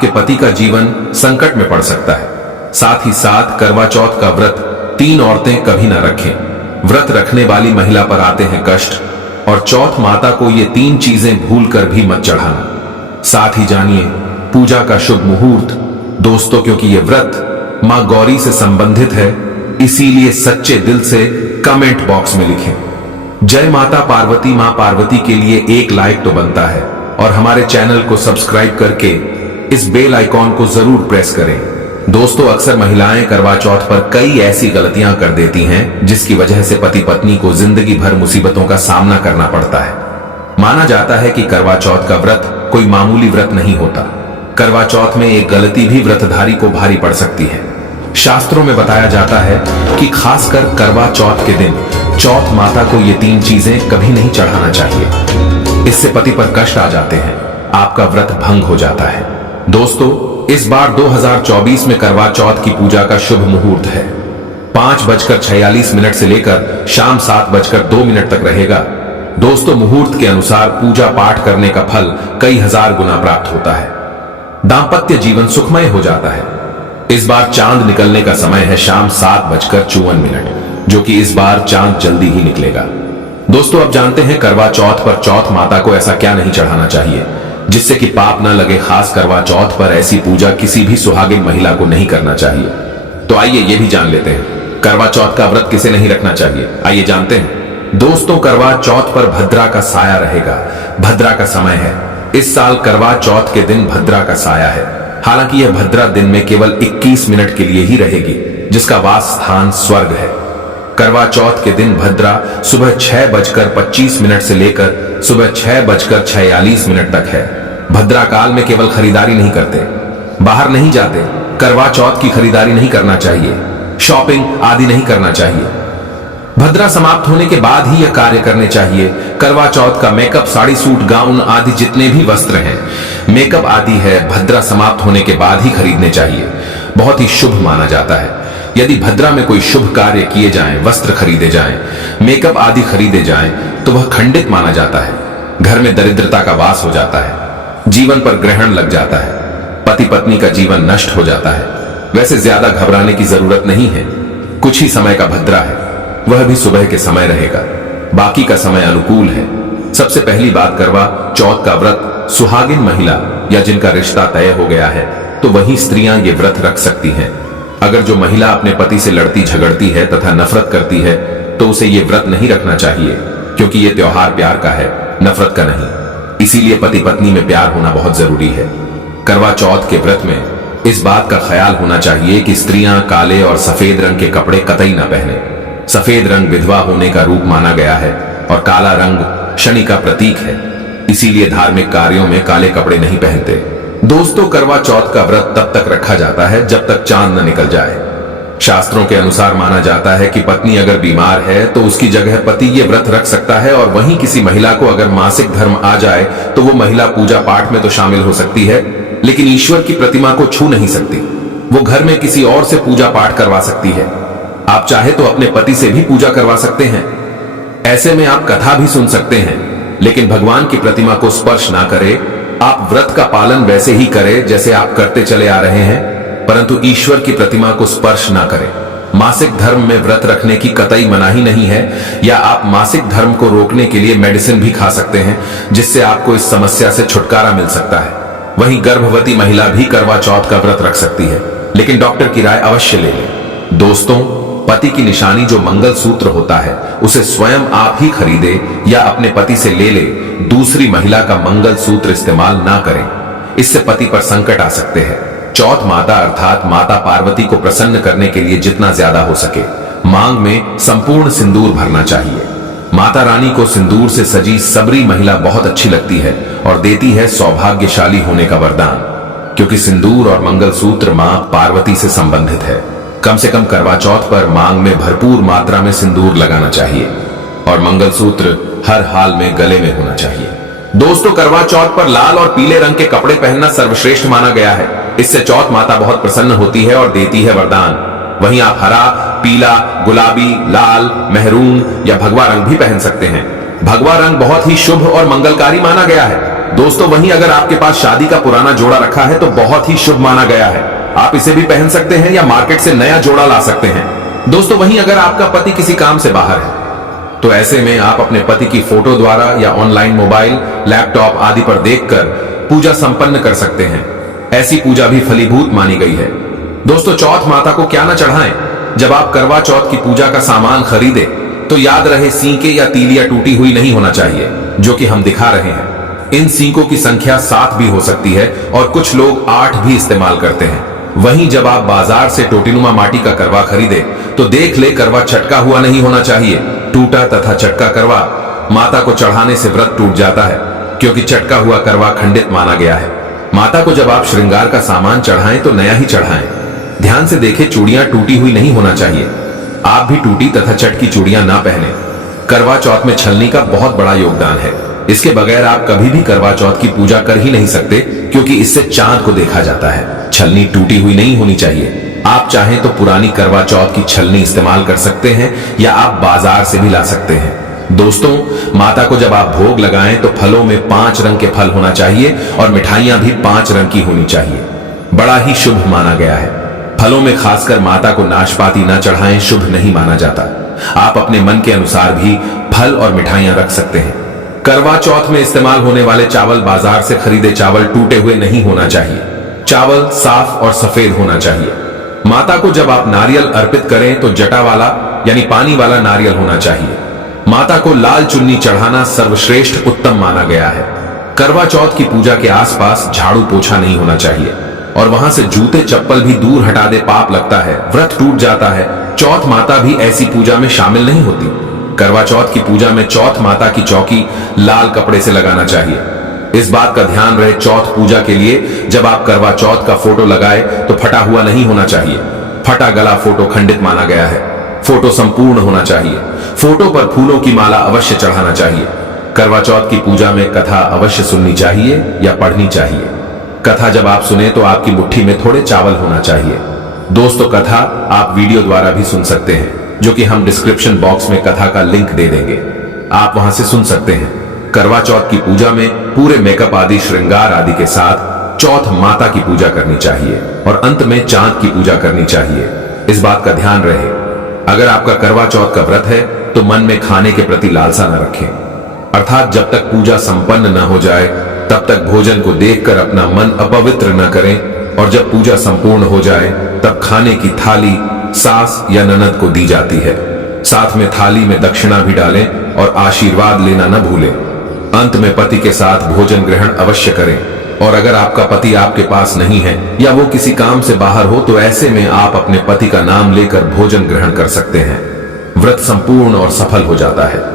आपके पति का जीवन संकट में पड़ सकता है। साथ ही साथ करवा चौथ का व्रत 3 औरतें कभी ना रखें। व्रत रखने वाली महिला पर आते हैं कष्ट, और चौथ माता को ये 3 चीजें भूलकर भी मत चढ़ाना। साथ ही जानिए पूजा का शुभ मुहूर्त। दोस्तों, क्योंकि ये व्रत मां गौरी से संबंधित है, इसीलिए सच्चे दिल से कमेंट बॉक्स में लिखें जय माता पार्वती। मां पार्वती के लिए एक लाइक तो बनता है, और हमारे चैनल को सब्सक्राइब करके इस बेल आइकॉन को जरूर प्रेस करें। दोस्तों, अक्सर महिलाएं करवा चौथ पर कई ऐसी गलतियां कर देती हैं जिसकी वजह से पति पत्नी को जिंदगी भर मुसीबतों का सामना करना पड़ता है। माना जाता है कि करवा चौथ का व्रत कोई मामूली व्रत नहीं होता। करवा चौथ में एक गलती भी व्रतधारी को भारी पड़ सकती है। शास्त्रों में बताया जाता है कि खासकर करवा चौथ के दिन चौथ माता को ये 3 चीजें कभी नहीं चढ़ाना चाहिए। इससे पति पर कष्ट आ जाते हैं, आपका व्रत भंग हो जाता है। दोस्तों, इस बार 2024 में करवा चौथ की पूजा का शुभ मुहूर्त है। 5:46 से लेकर शाम 7:02 तक रहेगा। दोस्तों, मुहूर्त के अनुसार पूजा पाठ करने का फल कई हजार गुना प्राप्त होता है। दांपत्य जीवन सुखमय हो जाता है। इस बार चांद निकलने का समय है शाम 7:54, जो कि इस बार चांद जल्दी ही निकलेगा। दोस्तों, अब जानते हैं करवा चौथ पर चौथ माता को ऐसा क्या नहीं चढ़ाना चाहिए जिससे कि पाप न लगे। खास करवा चौथ पर ऐसी पूजा किसी भी सुहागिन महिला को नहीं करना चाहिए। तो आइए ये भी जान लेते हैं करवा चौथ का व्रत किसे नहीं रखना चाहिए। आइए जानते हैं। दोस्तों, करवा चौथ पर भद्रा का साया रहेगा। भद्रा का समय है। इस साल करवा चौथ के दिन भद्रा का साया है। हालांकि यह भद्रा दिन में केवल 21 मिनट के लिए ही रहेगी, जिसका वास स्थान स्वर्ग है। करवा चौथ के दिन भद्रा सुबह 6:25 से लेकर सुबह 6:46 तक है। भद्रा काल में केवल खरीदारी नहीं करते, बाहर नहीं जाते, करवा चौथ की खरीदारी नहीं करना चाहिए, शॉपिंग आदि नहीं करना चाहिए। भद्रा समाप्त होने के बाद ही यह कार्य करने चाहिए। करवा चौथ का मेकअप, साड़ी, सूट, गाउन आदि जितने भी वस्त्र हैं, मेकअप आदि है, भद्रा समाप्त होने के बाद ही खरीदने चाहिए। बहुत ही शुभ माना जाता है। यदि भद्रा में कोई शुभ कार्य किए जाएं, वस्त्र खरीदे जाएं, मेकअप आदि खरीदे जाएं, तो वह खंडित माना जाता है। घर में दरिद्रता का वास हो जाता है, जीवन पर ग्रहण लग जाता है, पति पत्नी का जीवन नष्ट हो जाता है। वैसे ज्यादा घबराने की जरूरत नहीं है। कुछ ही समय का भद्रा है, वह भी सुबह के समय रहेगा। बाकी का समय अनुकूल है। सबसे पहली बात, करवा चौथ का व्रत सुहागिन महिला या जिनका रिश्ता तय हो गया है, तो वही स्त्रियां ये व्रत रख सकती हैं। अगर जो महिला अपने पति से लड़ती झगड़ती है तथा नफरत करती है, तो उसे ये व्रत नहीं रखना चाहिए, क्योंकि ये त्योहार प्यार का है, नफरत का नहीं। इसीलिए पति पत्नी में प्यार होना बहुत जरूरी है। करवा चौथ के व्रत में इस बात का ख्याल होना चाहिए कि स्त्रियां काले और सफेद रंग के कपड़े कतई न पहने। सफेद रंग विधवा होने का रूप माना गया है, और काला रंग शनि का प्रतीक है। इसीलिए धार्मिक कार्यों में काले कपड़े नहीं पहनते। दोस्तों, करवा चौथ का व्रत तब तक रखा जाता है जब तक चांद न निकल जाए। शास्त्रों के अनुसार माना जाता है कि पत्नी अगर बीमार है तो उसकी जगह पति ये व्रत रख सकता है, और वहीं किसी महिला को अगर मासिक धर्म आ जाए तो वो महिला पूजा पाठ में तो शामिल हो सकती है, लेकिन ईश्वर की प्रतिमा को छू नहीं सकती। वो घर में किसी और से पूजा पाठ करवा सकती है। आप चाहे तो अपने पति से भी पूजा करवा सकते हैं। ऐसे में आप कथा भी सुन सकते हैं, लेकिन भगवान की प्रतिमा को स्पर्श ना करें। आप व्रत का पालन वैसे ही करें जैसे आप करते चले आ रहे हैं, परंतु ईश्वर की प्रतिमा को स्पर्श ना करें। मासिक धर्म में व्रत रखने की कतई मनाही नहीं है, या आप मासिक धर्म को रोकने के लिए मेडिसिन भी खा सकते हैं, जिससे आपको इस समस्या से छुटकारा मिल सकता है। वहीं गर्भवती महिला भी करवा चौथ का व्रत रख सकती है, लेकिन डॉक्टर की राय अवश्य ले लें। दोस्तों, पति की निशानी जो मंगल सूत्र होता है, उसे स्वयं आप ही खरीदे या अपने पति से ले ले। दूसरी महिला का मंगल सूत्र इस्तेमाल ना करें, इससे पति पर संकट आ सकते हैं। चौथ माता अर्थात माता पार्वती को प्रसन्न करने के लिए जितना ज्यादा हो सके मांग में संपूर्ण सिंदूर भरना चाहिए। माता रानी को सिंदूर से सजी सबरी महिला बहुत अच्छी लगती है और देती है सौभाग्यशाली होने का वरदान, क्योंकि सिंदूर और मंगलसूत्र मां पार्वती से संबंधित है। कम से कम करवा चौथ पर मांग में भरपूर मात्रा में सिंदूर लगाना चाहिए और मंगलसूत्र हर हाल में गले में होना चाहिए। दोस्तों, करवा चौथ पर लाल और पीले रंग के कपड़े पहनना सर्वश्रेष्ठ माना गया है। इससे चौथ माता बहुत प्रसन्न होती है और देती है वरदान। वहीं आप हरा, पीला, गुलाबी, लाल, मेहरून या भगवा रंग भी पहन सकते हैं। भगवा रंग बहुत ही शुभ और मंगलकारी माना गया है। दोस्तों वहीं अगर आपके पास शादी का पुराना जोड़ा रखा है तो बहुत ही शुभ माना गया है। आप इसे भी पहन सकते हैं या मार्केट से नया जोड़ा ला सकते हैं। दोस्तों वहीं अगर आपका पति किसी काम से बाहर है तो ऐसे में आप अपने पति की फोटो द्वारा या ऑनलाइन मोबाइल, लैपटॉप आदि पर देखकर पूजा संपन्न कर सकते हैं। ऐसी पूजा भी फलीभूत मानी गई है। दोस्तों चौथ माता को क्या न चढ़ाएं? जब आप करवा चौथ की पूजा का सामान खरीदे तो याद रहे सींके या तीलियां टूटी हुई नहीं होना चाहिए, जो कि हम दिखा रहे हैं। इन सींकों की संख्या 7 भी हो सकती है और कुछ लोग 8 भी इस्तेमाल करते हैं। वहीं जब आप बाजार से टोटीनुमा माटी का करवा खरीदे तो देख ले करवा चटका हुआ नहीं होना चाहिए। टूटा तथा चटका करवा माता को चढ़ाने से व्रत टूट जाता है, क्योंकि चटका हुआ करवा खंडित माना गया है। माता को जब आप श्रृंगार का सामान चढ़ाएं तो नया ही चढ़ाएं। ध्यान से देखें, चूड़ियां टूटी हुई नहीं होना चाहिए। आप भी टूटी तथा चटकी चूड़ियां ना पहने। करवा चौथ में छलनी का बहुत बड़ा योगदान है। इसके बगैर आप कभी भी करवा चौथ की पूजा कर ही नहीं सकते, क्योंकि इससे चांद को देखा जाता है। छलनी टूटी हुई नहीं होनी चाहिए। आप चाहें तो पुरानी करवा चौथ की छलनी इस्तेमाल कर सकते हैं या आप बाजार से भी ला सकते हैं। दोस्तों माता को जब आप भोग लगाएं तो फलों में 5 रंग के फल होना चाहिए और मिठाइयां भी 5 रंग की होनी चाहिए। बड़ा ही शुभ माना गया है। फलों में खासकर माता को नाशपाती न चढ़ाएं, शुभ नहीं माना जाता। आप अपने मन के अनुसार भी फल और मिठाइयां रख सकते हैं। करवा चौथ में इस्तेमाल होने वाले चावल बाजार से खरीदे चावल टूटे हुए नहीं होना चाहिए। चावल साफ और सफेद होना चाहिए। माता को जब आप नारियल अर्पित करें तो जटा वाला यानी पानी वाला नारियल होना चाहिए। माता को लाल चुन्नी चढ़ाना सर्वश्रेष्ठ उत्तम माना गया है। करवा चौथ की पूजा के आसपास झाड़ू पोछा नहीं होना चाहिए और वहां से जूते चप्पल भी दूर हटा दे, पाप लगता है, व्रत टूट जाता है। चौथ माता भी ऐसी पूजा में शामिल नहीं होती। करवा चौथ की पूजा में चौथ माता की चौकी लाल कपड़े से लगाना चाहिए। इस बात का ध्यान रहे, चौथ पूजा के लिए जब आप करवा चौथ का फोटो लगाए तो फटा हुआ नहीं होना चाहिए। फटा गला फोटो खंडित माना गया है। फोटो संपूर्ण होना चाहिए। फोटो पर फूलों की माला अवश्य चढ़ाना चाहिए। करवा चौथ की पूजा में कथा अवश्य सुननी चाहिए या पढ़नी चाहिए। कथा जब आप सुने तो आपकी मुट्ठी में थोड़े चावल होना चाहिए। दोस्तों कथा आप वीडियो द्वारा भी सुन सकते हैं, जो कि हम डिस्क्रिप्शन बॉक्स में कथा का लिंक दे देंगे, आप वहां से सुन सकते हैं। करवा चौथ की पूजा में पूरे मेकअप आदि श्रृंगार आदि के साथ चौथ माता की पूजा करनी चाहिए और अंत में चांद की पूजा करनी चाहिए। इस बात का ध्यान रहे, अगर आपका करवा चौथ का व्रत है तो मन में खाने के प्रति लालसा न रखें, अर्थात जब तक पूजा संपन्न न हो जाए तब तक भोजन को देखकर अपना मन अपवित्र न करें और जब पूजा संपूर्ण हो जाए तब खाने की थाली सास या ननद को दी जाती है। साथ में थाली में दक्षिणा भी डालें और आशीर्वाद लेना न भूलें। अंत में पति के साथ भोजन ग्रहण अवश्य करें और अगर आपका पति आपके पास नहीं है या वो किसी काम से बाहर हो तो ऐसे में आप अपने पति का नाम लेकर भोजन ग्रहण कर सकते हैं। व्रत संपूर्ण और सफल हो जाता है।